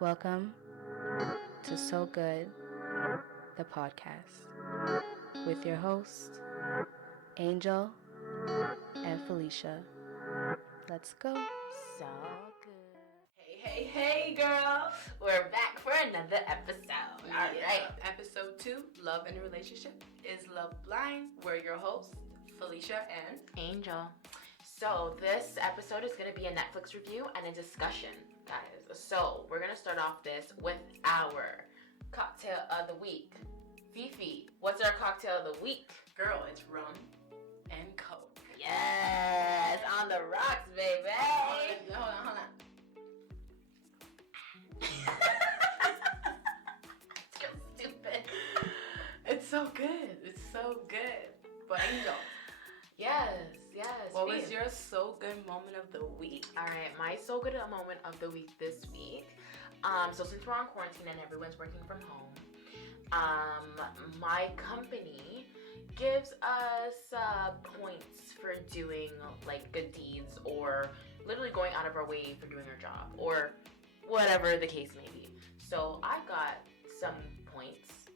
Welcome to SoulGood The Podcast with your hosts, Angel and Felicia. Let's go. So good. Hey, girl. We're back for another episode. All right. Episode 2, Love and Relationship. Is Love Blind? We're your hosts, Felicia and Angel. So this episode is going to be a Netflix review and a discussion, guys. So we're going to start off this with our cocktail of the week. Fifi, what's our cocktail of the week? girl, it's rum and coke. Yes, on the rocks, baby. Hold on. So stupid. It's so good. But Angel, Yes. what was your so good moment of the week? All right, my so good moment of the week this week. So since we're on quarantine and everyone's working from home, my company gives us points for doing like good deeds or literally going out of our way for doing our job or whatever the case may be. So I got some points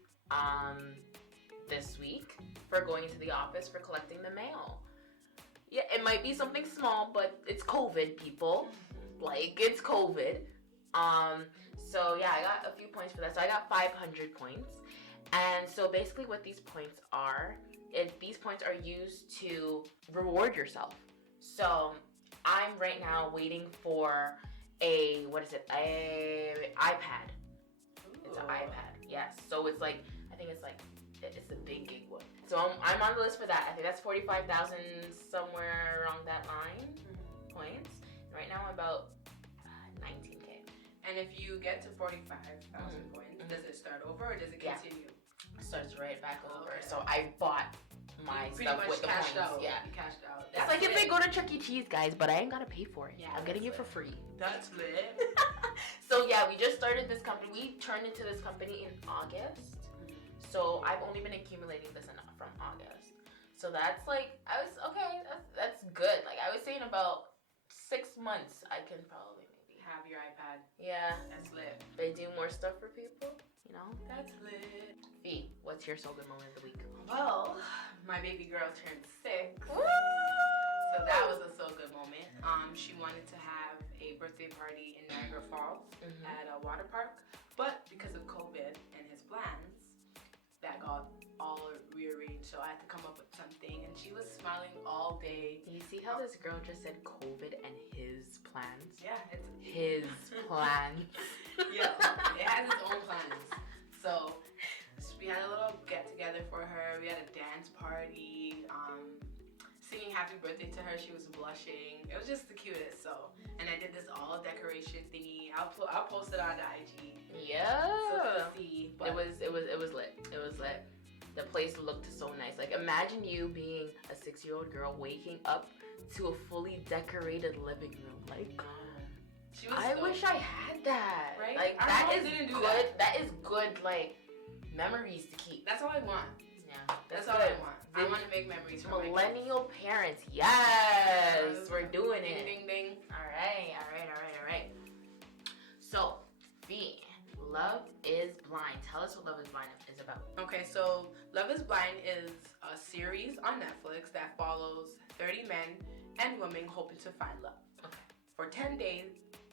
this week for going into the office for collecting the mail. Yeah, it might be something small, but it's COVID, people. Like, it's COVID. So yeah, I got a few points for that. So I got 500 points. And so basically what these points are, these points are used to reward yourself. So I'm right now waiting for a iPad. It's an iPad, yes. So it's like, I think it's like, it's the big gig one. So I'm on the list for that. I think that's 45,000, somewhere around that line, points. Right now I'm about 19K. And if you get to 45,000 points, does it start over or does it continue? It starts right back over. Okay. So I bought my stuff with the points. Out. Yeah. You cashed out. It's like if I go to Chuck E. Cheese, guys, but I ain't gotta pay for it. Yeah, I'm getting it that's for free. That's lit. So yeah, we just started this company. We turned into this company in August. So I've only been accumulating this from August. So that's like, I was, okay, that's good. Like I was saying about 6 months, I can probably maybe Have your iPad. Yeah. That's lit. They do more stuff for people, you know? That's lit. Fee, what's your so good moment of the week? Well, my baby girl turned 6. Woo! So that was a so good moment. She wanted to have a birthday party in Niagara Falls at a water park, but because of COVID and his plans, that got all rearranged. So I had to come up with something, and she was smiling all day. Do you see how this girl just said COVID and his plans? Yeah, it's His plans. Yeah, it has its own plans. So we had a little get together for her. We had a dance party. Singing happy birthday to her. She was blushing. It was just the cutest. So, and I did this all decoration thingy. I'll post it on the IG. Yeah. So to see. But It was lit. It was lit. The place looked so nice. Like imagine you being a 6-year-old girl waking up to a fully decorated living room. Like she was I so wish I had that. Right? Like Our that mom is didn't do good. That is good. Like memories to keep. That's all I want. Yeah. That's all I want. I want to make memories for my kids. Millennial parents. Yes, we're doing Ding, it. ding, ding. All right. So, B, Love is Blind. Tell us what Love is Blind is about. Okay, so Love is Blind is a series on Netflix that follows 30 men and women hoping to find love. Okay. For 10 days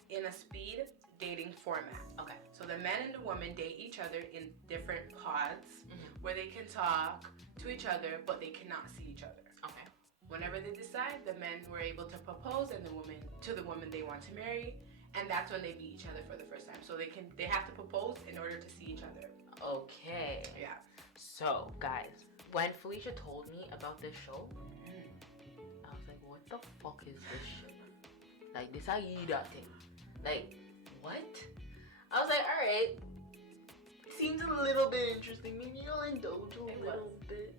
in a speed dating format. Okay. So the men and the women date each other in different pods where they can talk to each other, but they cannot see each other. Okay. Whenever they decide, the men were able to propose and the woman they want to marry, and that's when they meet each other for the first time. So they have to propose in order to see each other. Okay. Yeah. So, guys, when Felicia told me about this show, I was like, what the fuck is this shit? Like, this how you do that thing. Like, what? I was like, alright. Seems a little bit interesting. Maybe you'll indulge a little bit.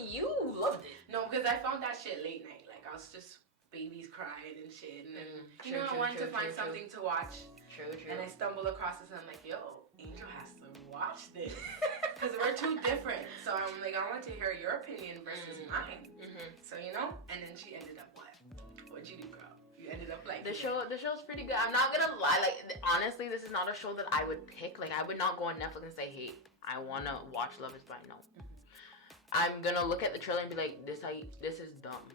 You loved it. No, because I found that shit late night. Like, I was just babies crying and shit. And then, I wanted to find something to watch. True. And I stumbled across this and I'm like, yo, Angel has to watch this. Because we're too different. So I'm like, I want to hear your opinion versus mine. So, and then she ended up what? What'd you do, girl? You ended up liking The show's pretty good. I'm not gonna lie. Like, honestly, this is not a show that I would pick. Like, I would not go on Netflix and say, "Hey, I wanna watch Love Is Blind." No. I'm gonna look at the trailer and be like, "This is dumb."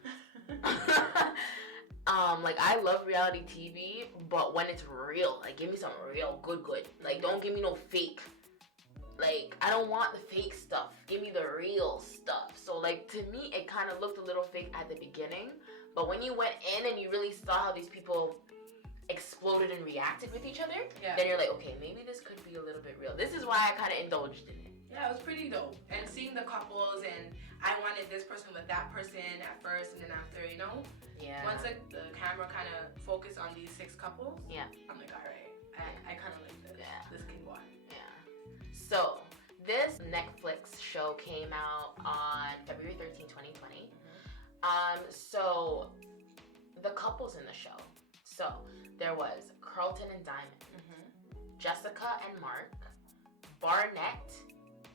Like, I love reality TV, but when it's real, like, give me some real good. Like, don't give me no fake. Like, I don't want the fake stuff. Give me the real stuff. So, like, to me, it kind of looked a little fake at the beginning. But when you went in and you really saw how these people exploded and reacted with each other, then you're like, okay, maybe this could be a little bit real. This is why I kind of indulged in it. Yeah, it was pretty dope. And seeing the couples, and I wanted this person with that person at first, and then after, you know? Yeah. Once the camera kind of focused on these 6 couples, I'm like, all right, I kind of like this. Yeah. This can go on. Yeah. So, this Netflix show came out on February 13, 2020. So, the couples in the show. So, there was Carlton and Diamond, Jessica and Mark, Barnett,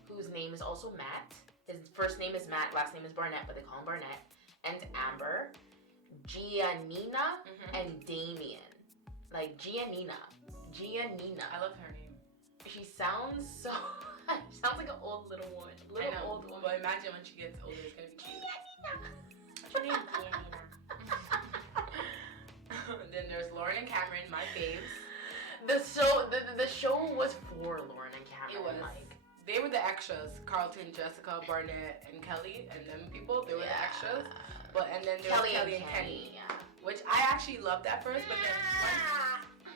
whose name is also Matt. His first name is Matt, last name is Barnett, but they call him Barnett. And Amber, Giannina, and Damien. Like, Giannina. I love her name. She sounds so... sounds like an old little woman. Old woman. But imagine when she gets older, it's going to be cute. What's your name? Giannina. Then there's Lauren and Cameron, my faves. The show was for Lauren and Cameron. It was. Like, they were the extras. Carlton, Jessica, Barnett, and Kelly, and them people. They were the extras. And then there was Kelly and Kenny. Yeah. Which I actually loved at first, but then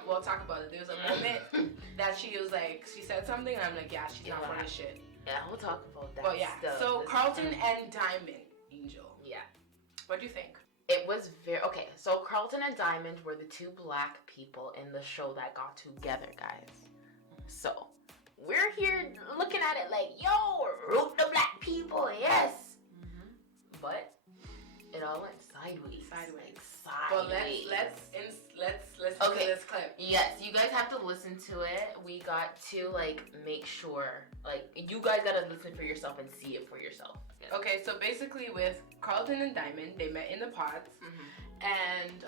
we'll talk about it. There was a moment that she was like, she said something, and I'm like, yeah, she's not for this shit. Yeah, we'll talk about that. But yeah, so Carlton and Diamond, Angel. Yeah. What do you think? It was okay. So Carlton and Diamond were the 2 black people in the show that got together, guys. So we're here looking at it like, yo, root the black people, yes. But it all went sideways. But let's listen to this clip. Yes, you guys have to listen to it. We got to make sure, you guys gotta listen for yourself and see it for yourself. Okay, so basically with Carlton and Diamond, they met in the pods, and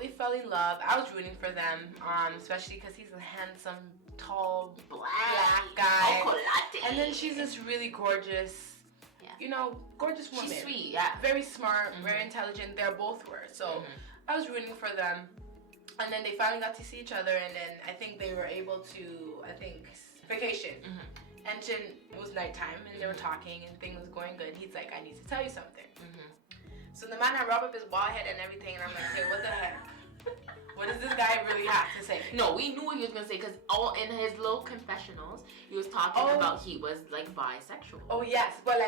they fell in love. I was rooting for them, especially because he's a handsome, tall, black guy, and then she's this really gorgeous. Gorgeous woman. She's sweet, yeah. Very smart, very intelligent. They both were. So I was rooting for them. And then they finally got to see each other. And then I think they were able to, vacation. And then it was nighttime and they were talking and things was going good. He's like, I need to tell you something. So the man had rubbed up his bald head and everything. And I'm like, hey, what the heck? What does this guy really have to say? No, we knew what he was going to say because all in his little confessionals, he was talking about he was bisexual. Oh, yes. But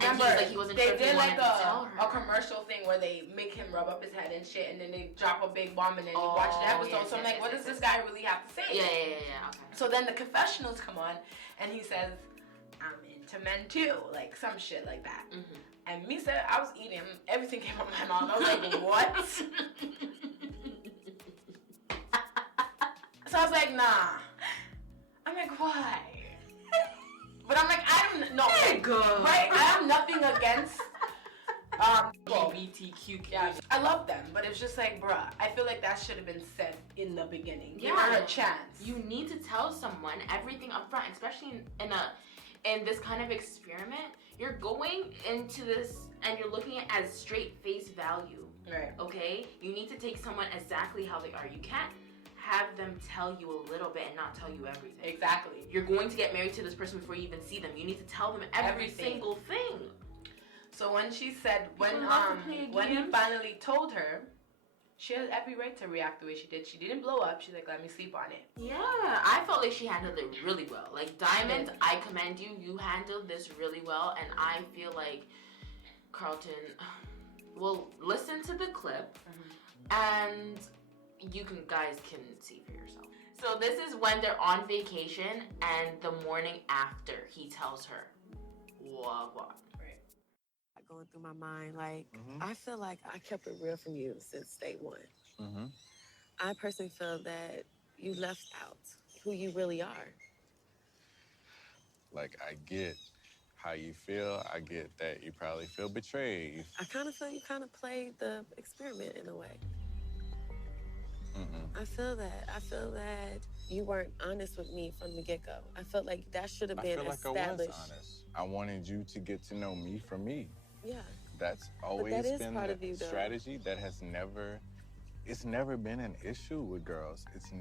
remember, he wasn't they sure did a commercial thing where they make him rub up his head and shit, and then they drop a big bomb, and then you watch the episode. So I'm like, what does this guy really have to say? Yeah. Okay. So then the confessionals come on, and he says, I'm into men too, some shit like that. And me said, I was eating, everything came out of my mouth. I was like, what? So I was like, nah. I'm like, why? But I'm like, I don't know. Right? I have nothing against LGBTQ. Yeah, I love them, but it's just like, bruh, I feel like that should have been said in the beginning. Yeah. Give her a chance. You need to tell someone everything up front, especially in this kind of experiment. You're going into this and you're looking at it as straight face value. Right. Okay? You need to take someone exactly how they are. You can't have them tell you a little bit and not tell you everything. Exactly. You're going to get married to this person before you even see them. You need to tell them every single thing. So when she said, when he finally told her, she had every right to react the way she did. She didn't blow up. She's like, let me sleep on it. Yeah, I felt like she handled it really well. Diamond, I commend you. You handled this really well. And I feel like Carlton, well, listen to the clip and you guys can see for yourself. So this is when they're on vacation and the morning after he tells her, what? Right. Going through my mind, I feel like I kept it real from you since day one. I personally feel that you left out who you really are. I get how you feel. I get that you probably feel betrayed. I kind of feel you kind of played the experiment in a way. I feel that you weren't honest with me from the get-go. I felt like that should have been established. I was honest. I wanted you to get to know me for me. Yeah. That's always been part the of you, though. strategy that has never, it's never been an issue with girls. It's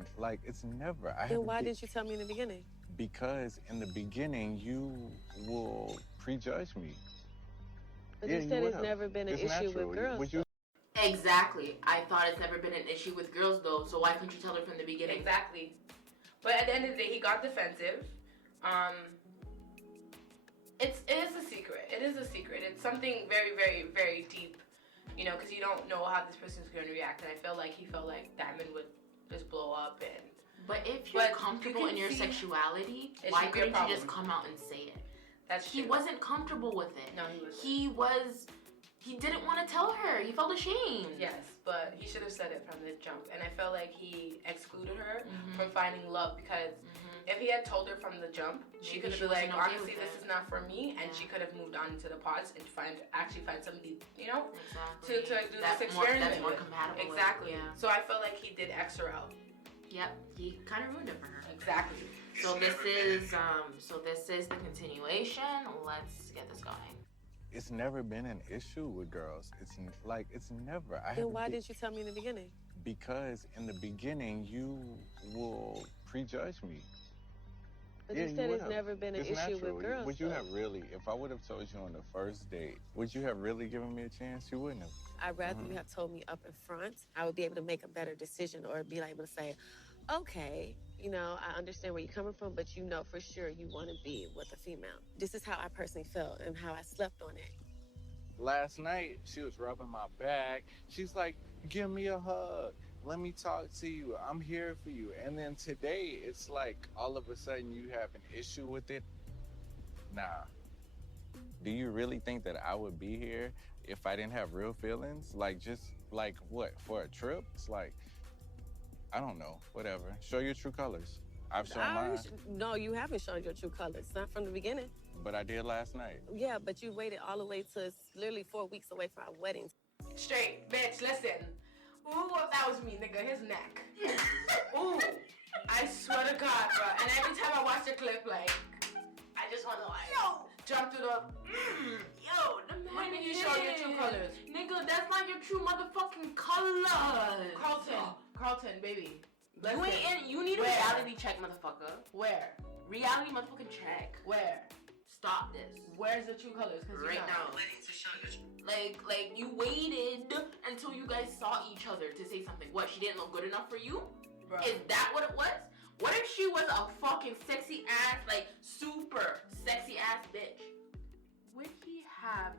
never. Then why didn't you tell me in the beginning? Because in the beginning, you will prejudge me. But you said it's never been an issue with girls. Exactly. I thought it's never been an issue with girls, though, so why couldn't you tell her from the beginning? Exactly. But at the end of the day, he got defensive. It is a secret. It is a secret. It's something very, very, very deep, you know, because you don't know how this person's going to react. And I felt like he felt like Diamond would just blow up. But if you're comfortable in your sexuality, why couldn't you just come out and say it? That's true. He wasn't comfortable with it. No, he wasn't. He didn't want to tell her. He felt ashamed. Yes, but he should have said it from the jump. And I felt like he excluded her from finding love because if he had told her from the jump, she could have been like, honestly, this is not for me, and she could have moved on to the pods and actually find somebody, you know, to do this experiment. That's more compatible. Exactly. Yeah. So I felt like he did X her out. Yep, he kind of ruined it for her. Exactly. So this is the continuation. Let's get this going. It's never been an issue with girls. It's never. Then why didn't you tell me in the beginning? Because in the beginning, you will prejudge me. But you said it's never been an issue with girls. Would you have really, if I would have told you on the first date, would you have really given me a chance? You wouldn't have. I'd rather you have told me up in front. I would be able to make a better decision or be able to say, okay, you know, I understand where you're coming from, but you know for sure you want to be with a female. This is how I personally felt and how I slept on it. Last night, she was rubbing my back. She's like, give me a hug. Let me talk to you. I'm here for you. And then today, it's like all of a sudden you have an issue with it. Nah. Do you really think that I would be here if I didn't have real feelings? Like, just like what? For a trip? It's like, I don't know, whatever. Show your true colors. I've shown mine. No, you haven't shown your true colors. Not from the beginning. But I did last night. Yeah, but you waited all the way to literally 4 weeks away from our wedding. Straight, bitch, listen. Ooh, if that was me, nigga, his neck. Ooh, I swear to God, bro. And every time I watch the clip, like, I just want to, like, jump through the, the man. When did you show your true colors? Nigga, that's not your true motherfucking colors. Carlton, baby. You need a reality check, motherfucker. Where? Reality motherfucking check. Where? Stop this. Where's the true colors? Right now. Like you waited until you guys saw each other to say something. What, she didn't look good enough for you? Bro. Is that what it was? What if she was a fucking sexy ass, like super sexy ass bitch? Would he have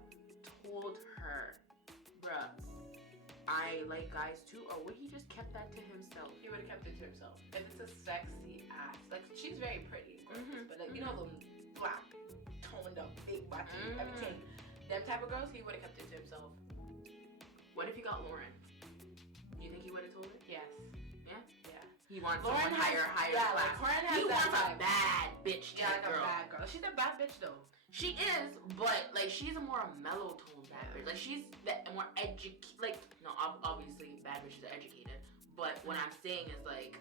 told her, bruh, I like guys too, or would he just kept that to himself? He would have kept it to himself. If it's a sexy ass, like she's very pretty, but like you know the black, toned up, big body, everything. Them type of girls, he would have kept it to himself. What if he got Lauren? Do you think he would have told her? Yes. Yeah. Yeah. He wants Lauren someone higher class. Like Lauren has he that wants vibe. a bad bitch type Like girl. a bad girl. She's a bad bitch though. She is, but like she's a more mellow tone bad bitch. Like she's more educated. Like no, obviously bad bitches are educated. But what I'm saying is like,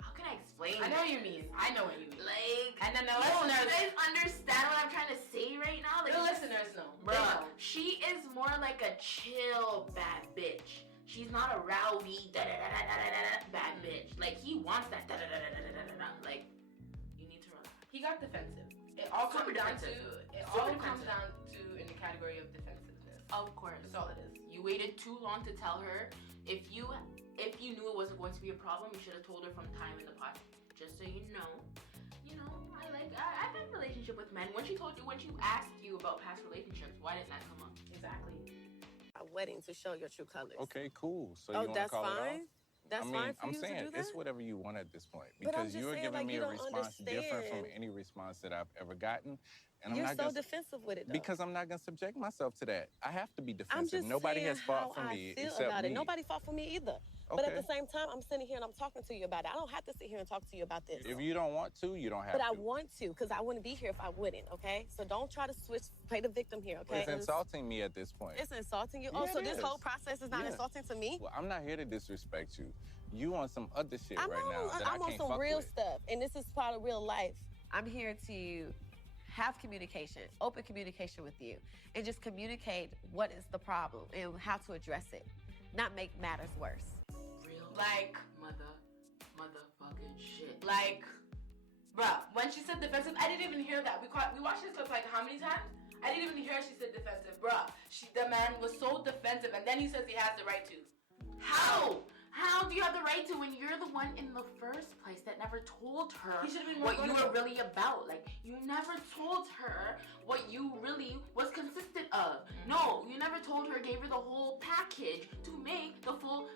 how can I explain? I know what you mean. I know what you mean. Like, and then the listeners, listeners, you guys understand what I'm trying to say right now? Like, the listeners know. Bruh, she is more like a chill bad bitch. She's not a rowdy bad bitch. Like he wants that Like you need to relax. He got defensive. It all comes down to in the category of defensiveness. Of course. That's all it is. You waited too long to tell her. If you knew it wasn't going to be a problem, you should have told her from time in the pot. Just so you know, I've had a relationship with men. When she asked you about past relationships, why didn't that come up? Exactly. A wedding to show your true colors. Okay, cool. So you want to call it off? That's fine for I'm you saying to do that? it's whatever you want at this point. But I'm Because just you're saying, giving like, me you a don't response different from understand. any response that I've ever gotten. And You're I'm not so gonna, defensive with it, though. Because I'm not going to subject myself to that. I have to be I'm defensive. just Nobody saying has fought how for I me feel except about me. it. Nobody fought for me either. But at the same time, I'm sitting here and I'm talking to you about it. I don't have to sit here and talk to you about this. If you don't want to, you don't have but to. I want to, because I wouldn't be here if I wouldn't, okay? So don't try to play the victim here, okay? It's insulting me at this point. It's insulting you? Yeah, Oh, so it this is. whole process is not insulting to me? Well, I'm not here to disrespect you. You on some other shit right now that I'm I on can't some fuck real with. stuff, and this is part of real life. I'm here to have communication, open communication with you, and just communicate what is the problem and how to address it, not make matters worse. Real Like, motherfucking shit. like, bruh, when she said defensive, I didn't even hear that. We watched this clip like how many times? I didn't even hear she said defensive, bruh. The man was so defensive, and then he says he has the right to. How? How do you have the right to when you're the one in the first place that never told her He should've been more what you vulnerable. were really about? Like, you never told her what you really was consistent of. No, you never told her, gave her the whole package to make the full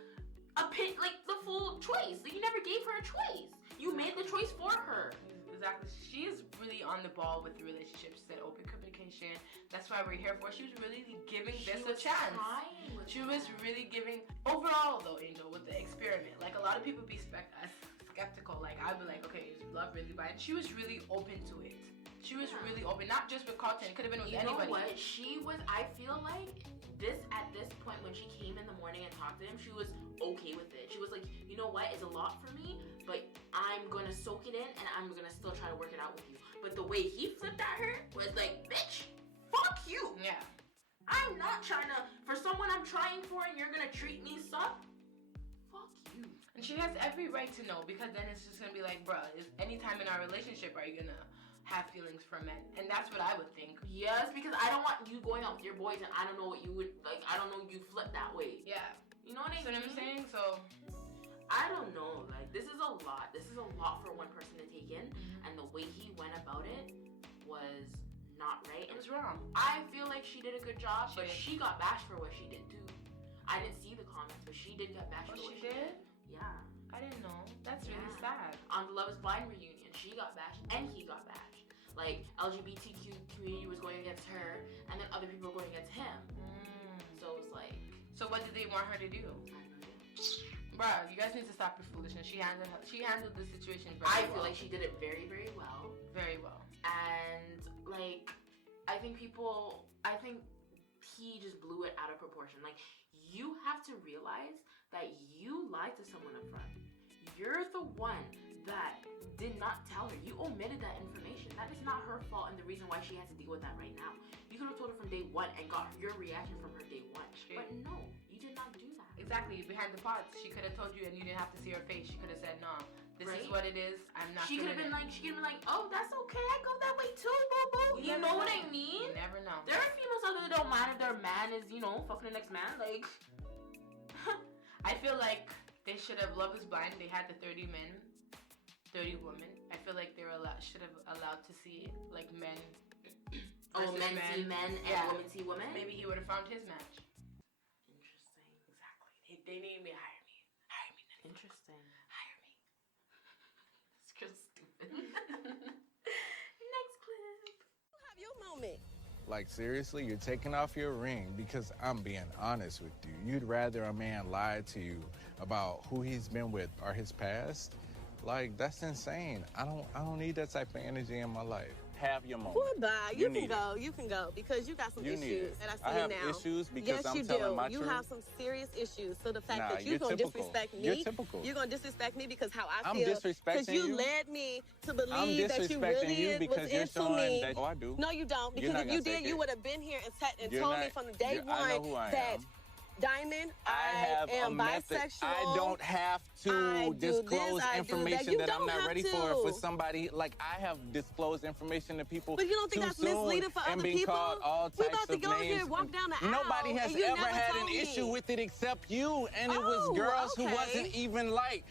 the full choice. You never gave her a choice. You made the choice for her. Exactly. She is really on the ball with relationships. She said open communication. That's why we're here for. She was really giving this a chance. She was really giving, overall though, Angel, with the experiment. Like, a lot of people be skeptical. Like, I'd be like, okay, is love really blind? She was really open to it. She was really open, not just with Carlton. It could have been with anybody. You know what? She was, I feel like, at this point when she came in the morning and talked to him, she was okay with it. She was like, you know what? It's a lot for me, but I'm gonna soak it in and I'm gonna still try to work it out with you. But the way he flipped at her was like, bitch, fuck you. Yeah. I'm not trying to, for someone I'm trying for and you're gonna treat me suck? Fuck you. And she has every right to know, because then it's just gonna be like, bruh, is any time in our relationship are you gonna have feelings for men? And that's what I would think. Yes, because I don't want you going out with your boys and I don't know what you would, like, I don't know you flip that way. Yeah. You know what I You know mean? what I'm saying? So, I don't know, like, this is a lot. This is a lot for one person to take in, and the way he went about it was not right. it was wrong. I feel like she did a good job, but did. she got bashed for what she did too. I didn't see the comments, but she did get bashed for what she did. Yeah. I didn't know. That's really sad. On the Love is Blind reunion, she got bashed and he got bashed. Like, LGBTQ community was going against her, and then other people were going against him. So it was like, So what did they want her to do? I don't know. Bruh, you guys need to stop your foolishness. She handled the situation very I well. feel like she did it very, very well. Very well. And like, I think he just blew it out of proportion. Like, you have to realize that you lied to someone up front. You're the one that did not tell her. You omitted that information. That is not her fault and the reason why she has to deal with that right now. You could have told her from day one and got your reaction from her day one. But no, you did not do that. Exactly. Behind the pots, she could have told you and you didn't have to see her face. She could have said, no, this is what it is. I'm not She could have been feeling like, oh, that's okay. I go that way too, boo-boo. You know what I mean? You never know. There are females out there that don't mind if their man is, you know, fucking the next man. Like, I feel like they should have, Love is Blind, they had the 30 men, 30 women. I feel like they should have allowed to see, like, men. oh, versus men see men and women see women? Maybe he would have found his match. Interesting. Exactly. They need me, hire me. Hire me. Interesting. Hire me. This girl's stupid. Next clip. Have your moment. Like, seriously, you're taking off your ring because I'm being honest with you. You'd rather a man lie to you about who he's been with or his past? Like, that's insane. I don't need that type of energy in my life. Have your moment. Goodbye. You can go because you got some You need issues it. that I see I have now. issues because yes, I'm you telling do. my You truth. have some serious issues. So the fact Nah, that you're you're gonna typical. disrespect me, You're typical. You're gonna disrespect me because how I I'm feel. disrespecting Because you you? led me to I'm believe that you disrespecting really you because was you're into showing me. that. Oh, I do. No, you don't. You're Because not if you gonna did, take you it. would have been here and You're told me not- from day I know one who I that am. Diamond, I have am a method. bisexual. I don't have I to do this, disclose I do that. information You that I'm don't not have ready to. for somebody. Like, I have disclosed information to people. But you don't think too that's soon misleading for and other being people? called all We types about to of go names. here and walk down the aisle, Nobody has and you ever never had told an me. issue with it except you, and it Oh, was girls who okay. wasn't even like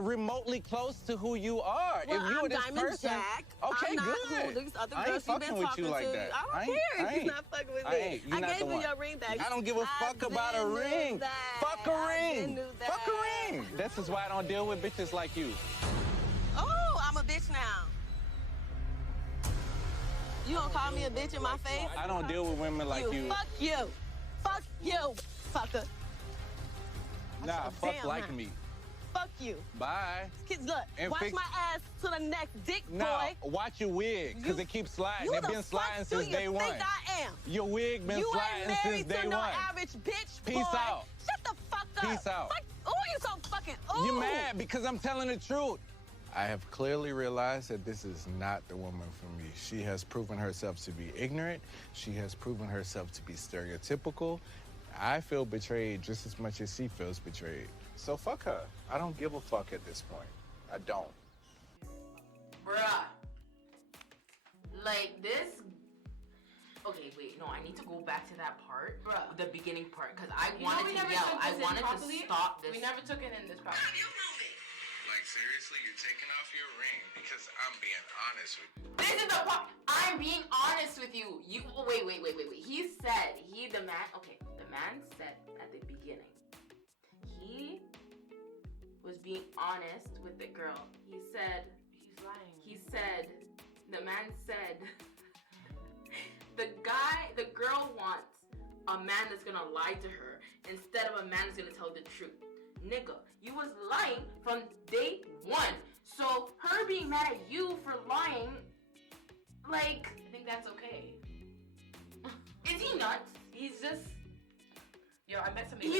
remotely close to who you are. Well, if you I'm were this Diamond person, Jack. okay, I'm not good. Who these other I ain't girls you've fucking been with talking you like to. that. I don't care if ain't. you're not fucking with I me. ain't. You're not gave the you one. your ring back. I don't give a fuck about a ring. Fuck a ring. Fuck a ring. This is why I don't deal with bitches like you. Oh, I'm a bitch now. You gonna call me a bitch in my face? I don't deal with women like you. Fuck you. Fuck you, fucker. Nah, fuck Damn, like huh? me. Fuck you. Bye. Kids, look, And watch fix- my ass to the next dick, Nah, boy. watch your wig, because it keeps sliding. You It's the been sliding fuck do since you day one. think I am? Your wig been You sliding ain't married since to day no one. average bitch, Peace boy. out. Shut the fuck up. Peace out. Fuck. Ooh, you so fucking. Ooh. You mad because I'm telling the truth. I have clearly realized that this is not the woman for me. She has proven herself to be ignorant. She has proven herself to be stereotypical. I feel betrayed just as much as she feels betrayed. So fuck her. I don't give a fuck at this point. I don't. Bruh. Like this. Okay, wait, no, I need to go back to that part. Bruh. The beginning part, because I You know wanted we to never yell. took I this in wanted to properly? stop this. We never took it in this properly. Like, seriously, you're taking off your ring because I'm being honest with you. This is the part. I'm being honest with you. You wait. He said, the man said at the beginning, he was being honest with the girl. He said, He's lying. the man said, the girl wants a man that's gonna lie to her instead of a man that's gonna tell the truth. Nigga, you was lying from day one. So her being mad at you for lying, like, I think that's okay. is he nuts? He's just. Yo, I met somebody.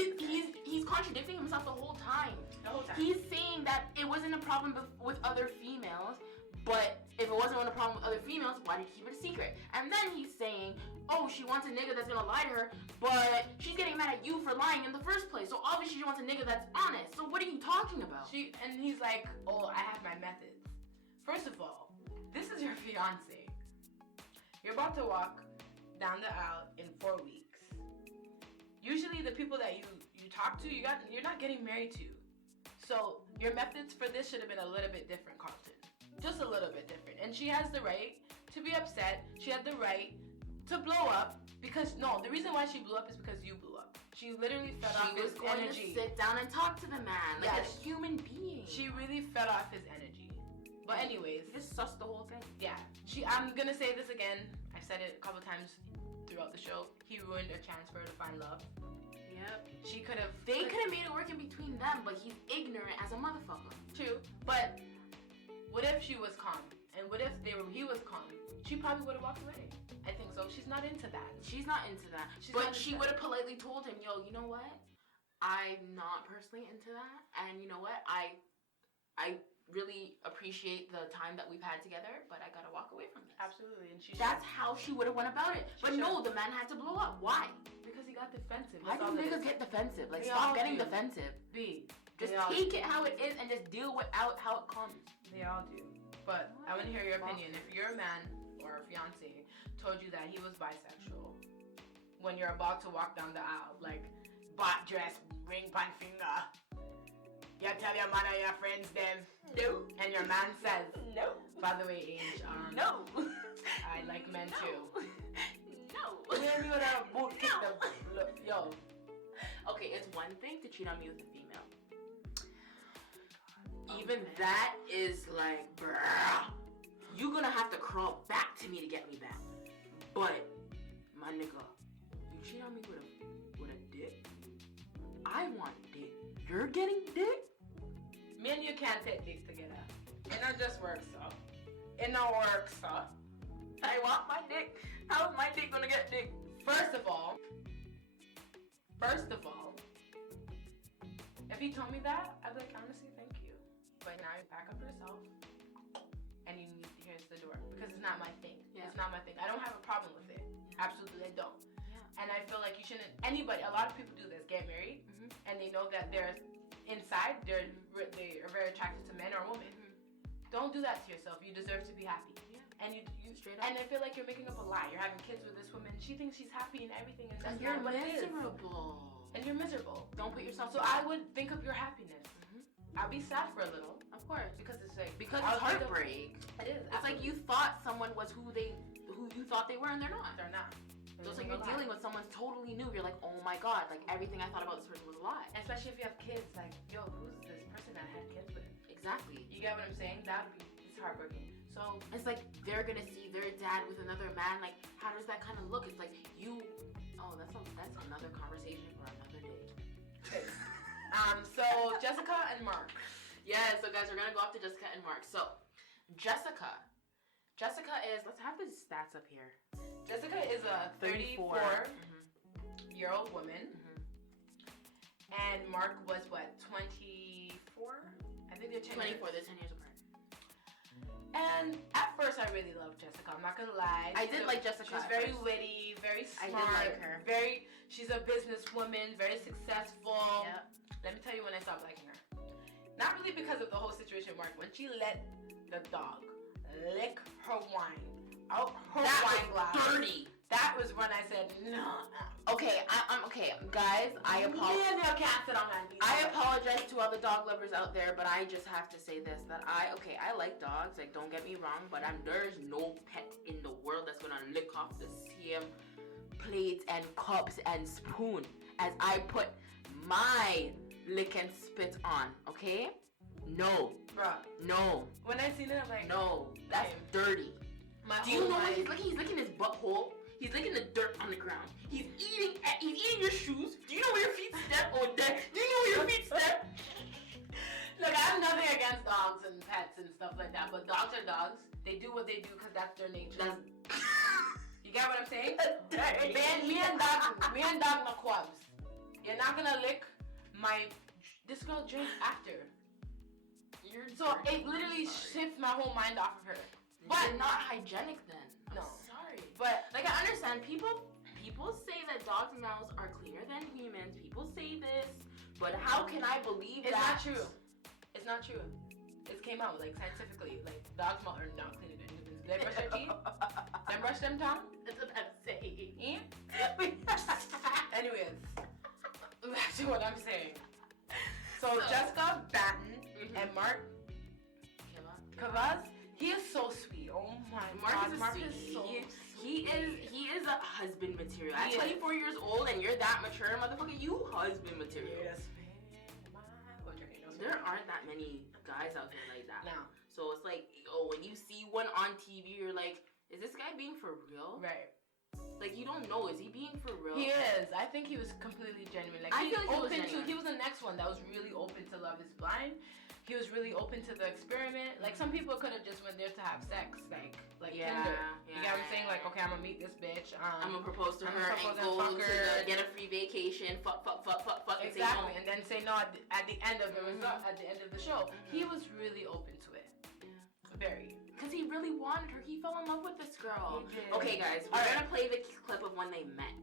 He's contradicting himself the whole time. The whole time. He's saying that it wasn't a problem with other females, but if it wasn't a problem with other females, why did he keep it a secret? And then he's saying, oh, she wants a nigga that's gonna lie to her, but she's getting mad at you for lying in the first place. So obviously she wants a nigga that's honest. So what are you talking about? And he's like, oh, I have my methods. First of all, this is your fiance. You're about to walk down the aisle in 4 weeks. Usually the people that you talk to, you're not getting married to. So your methods for this should have been a little bit different, Carlton. Just a little bit different. And she has the right to be upset. She had the right to blow up because, no, the reason why she blew up is because you blew up. She literally fed off She was his going energy. to sit down and talk to the man like Yes. a human being. She really fed off his energy. But anyways, You just sussed the whole thing. yeah. I'm gonna say this again. I said it a couple times throughout the show. He ruined a chance for her to find love. Yep. She could have. They could have made it work in between them, but he's ignorant as a motherfucker. True, but what if she was calm? And what if he was calm? She probably would have walked away. I think so. She's not into that. She's not into that. But she would have politely told him, yo, you know what? I'm not personally into that. And you know what? I really appreciate the time that we've had together, but I gotta walk away from this. Absolutely. And That's how she would have went about it. But no, the man had to blow up. Why? because he got defensive. Why That's do all it niggas is. get defensive? Like, They stop all getting do. defensive. Just They all take do. it how it is and just deal with how it comes. They all do. But I want to hear your opinion. If your man or fiance told you that he was bisexual when you're about to walk down the aisle, like, bot dress, ring pan finger, you tell your man or your friends them, No. and your man says, No. by the way, Ange, No. I like men too. No. When you gonna boot kick the look, yo. Okay, it's one thing to cheat on me with a female. Even that is like, bruh, you gonna have to crawl back to me to get me back. But, my nigga, you cheat on me with a dick? I want dick. You're getting dick? Me and you can't take dicks together. It not just work, so. It not work, so. I want my dick. How is my dick gonna get dick? First of all, if he told me that, I'd be like, honestly, thank you. But now you back up yourself, and you need, here's the door. Because it's not my thing. Yeah. It's not my thing. I don't have a problem with it. Absolutely, I don't. Yeah. And I feel like you shouldn't, a lot of people do this, get married, and they know that they're, inside, they are very attracted to men or women. Don't do that to yourself. You deserve to be happy. Yeah. And you Straight up. and I feel like you're making up a lie. You're having kids with this woman. She thinks she's happy and everything, and that's You're not what it is. miserable. And you're miserable. Don't put yourself So I would think of your happiness. I'll be sad for a little Of course. because it's like Because I'll it's think of- heartbreak. It is. It's like you thought someone was who you thought they were and they're not. They're not. So it's like you're dealing with someone totally new. You're like, oh my god, like everything I thought about this person was a lie. Especially if you have kids. Like, yo, who's this person that I had kids with? Exactly. You get what I'm saying? It's heartbreaking. So It's like they're gonna see their dad with another man. Like, how does that kind of look? It's like you. Oh, that's another conversation for another day. So Jessica and Mark. Yeah, so guys, we're gonna go off to Jessica and Mark. So, Jessica is, let's have the stats up here. Jessica is a 34-year-old woman. And Mark was what, 24? I think they're 24, they're 10 years apart. And at first I really loved Jessica, I'm not gonna lie. I did like Jessica. She's very witty, very smart. I did like her. She's a businesswoman, very successful. Yep. Let me tell you when I stopped liking her. Not really because of the whole situation, Mark. When she let the dog lick her wine out her wine glass. Dirty. That was when I said, no. Okay, I'm okay. Guys, I apologize. I apologize to all the dog lovers out there, but I just have to say this, that I like dogs, like, don't get me wrong, but there's no pet in the world that's gonna lick off the same plates and cups and spoon as I put my lick and spit on, okay? No. Bruh. No. When I seen it, I'm like, no, that's dirty. Do you know what he's licking? He's licking his butthole. He's licking the dirt on the ground. He's eating your shoes. Do you know where your feet step on that? Do you know where your feet step? Look, I have nothing against dogs and pets and stuff like that, but dogs are dogs. They do what they do because that's their nature. You get what I'm saying? Me and dog no quabs. You're not gonna lick this girl drinks after. So it literally shifts my whole mind off of her. But not hygienic then. No. Sorry. But like, I understand people say that dogs and mouths are cleaner than humans. People say this, but how can I believe it's that? Not true. It's not true. It came out like scientifically. Like dogs' mouths are not cleaner than humans. They brush their teeth. They brush them tongue. That's what I'm saying. Yeah. Anyways, back to what I'm saying. So Jessica Batten and Mark Kavaz, he is so sweet. Oh my God, Mark is so sweet. He is a husband material. At 24 years old and you're that mature, motherfucker, you husband material. Yes. There aren't that many guys out there like that. No. So it's like, when you see one on TV, you're like, is this guy being for real? Right. Like, you don't know, is he being for real? He is. I think he was completely genuine. Like, I feel like he was the next one that was really open to Love is Blind. He was really open to the experiment. Like, some people could have just went there to have sex, like Tinder. You get what I'm saying? Like, okay, I'm gonna meet this bitch. I'm gonna propose to her and go get a free vacation. Fuck. Exactly, and then say no at the end of the result, at the end of the show. He was really open to it. Yeah. Very. Because he really wanted her. He fell in love with this girl. He did. Okay, guys, we're gonna play the clip of when they met.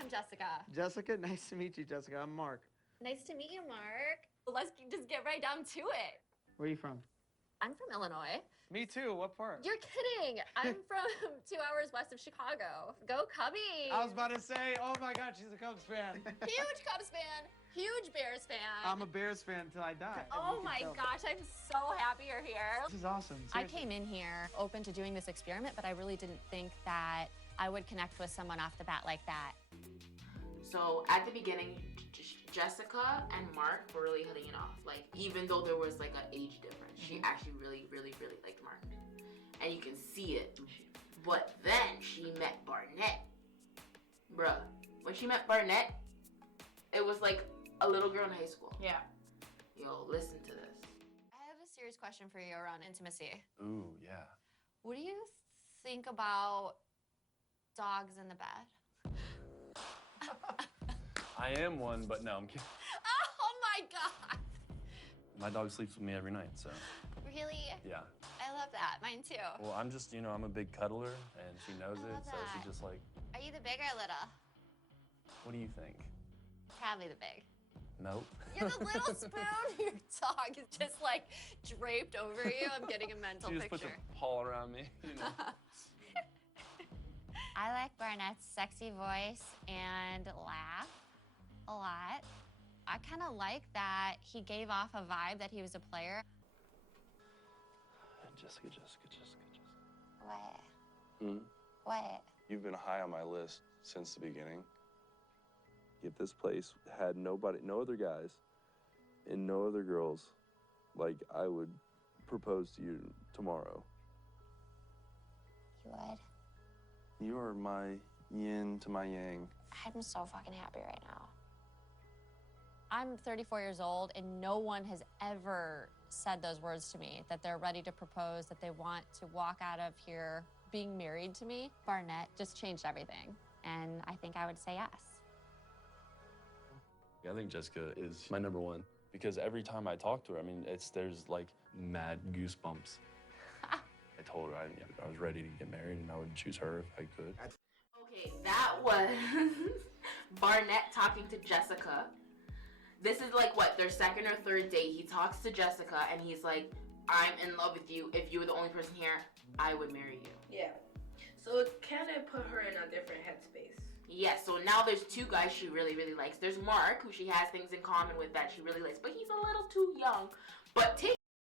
I'm Jessica. Jessica, nice to meet you, Jessica. I'm Mark. Nice to meet you, Mark. Let's just get right down to it. Where are you from? I'm from Illinois. Me too. What part? You're kidding. I'm from 2 hours west of Chicago. Go Cubbies. I was about to say, oh my God, she's a Cubs fan. Huge Cubs fan. Huge Bears fan. I'm a Bears fan until I die. Oh my gosh, I'm so happy you're here. This is awesome. Seriously. I came in here open to doing this experiment, but I really didn't think that I would connect with someone off the bat like that. So at the beginning, Jessica and Mark were really hitting it off. Like, even though there was like an age difference, she actually really liked Mark. And you can see it. But then she met Barnett. Bruh, when she met Barnett, it was like a little girl in high school. Yeah. Yo, listen to this. I have a serious question for you around intimacy. Ooh, yeah. What do you think about dogs in the bed? I am one, but no, I'm kidding. Oh my God. My dog sleeps with me every night, so. Really? Yeah. I love that. Mine too. Well, I'm just, I'm a big cuddler, and she knows I it, love so that. she just like, Are you the big or little? what do you think? Probably the big. Nope. You're the little spoon. Your dog is just like draped over you. I'm getting a mental She just picture. puts a paw around me, I like Barnett's sexy voice and laugh a lot. I kind of like that he gave off a vibe that he was a player. Jessica. What? Hmm? What? You've been high on my list since the beginning. If this place had nobody, no other guys, and no other girls, like, I would propose to you tomorrow. You would? You are my yin to my yang. I'm so fucking happy right now. I'm 34 years old, and no one has ever said those words to me, that they're ready to propose, that they want to walk out of here being married to me. Barnett just changed everything, and I think I would say yes. I think Jessica is my number one because every time I talk to her, I mean, there's like mad goosebumps. I told her I was ready to get married and I would choose her if I could. Okay, that was Barnett talking to Jessica. This is like what, their second or third date. He talks to Jessica and he's like, I'm in love with you. If you were the only person here, I would marry you. Yeah. So it kind of put her in a different headspace. Yes, so now there's two guys she really, really likes. There's Mark, who she has things in common with that she really likes, but he's a little too young. But Tay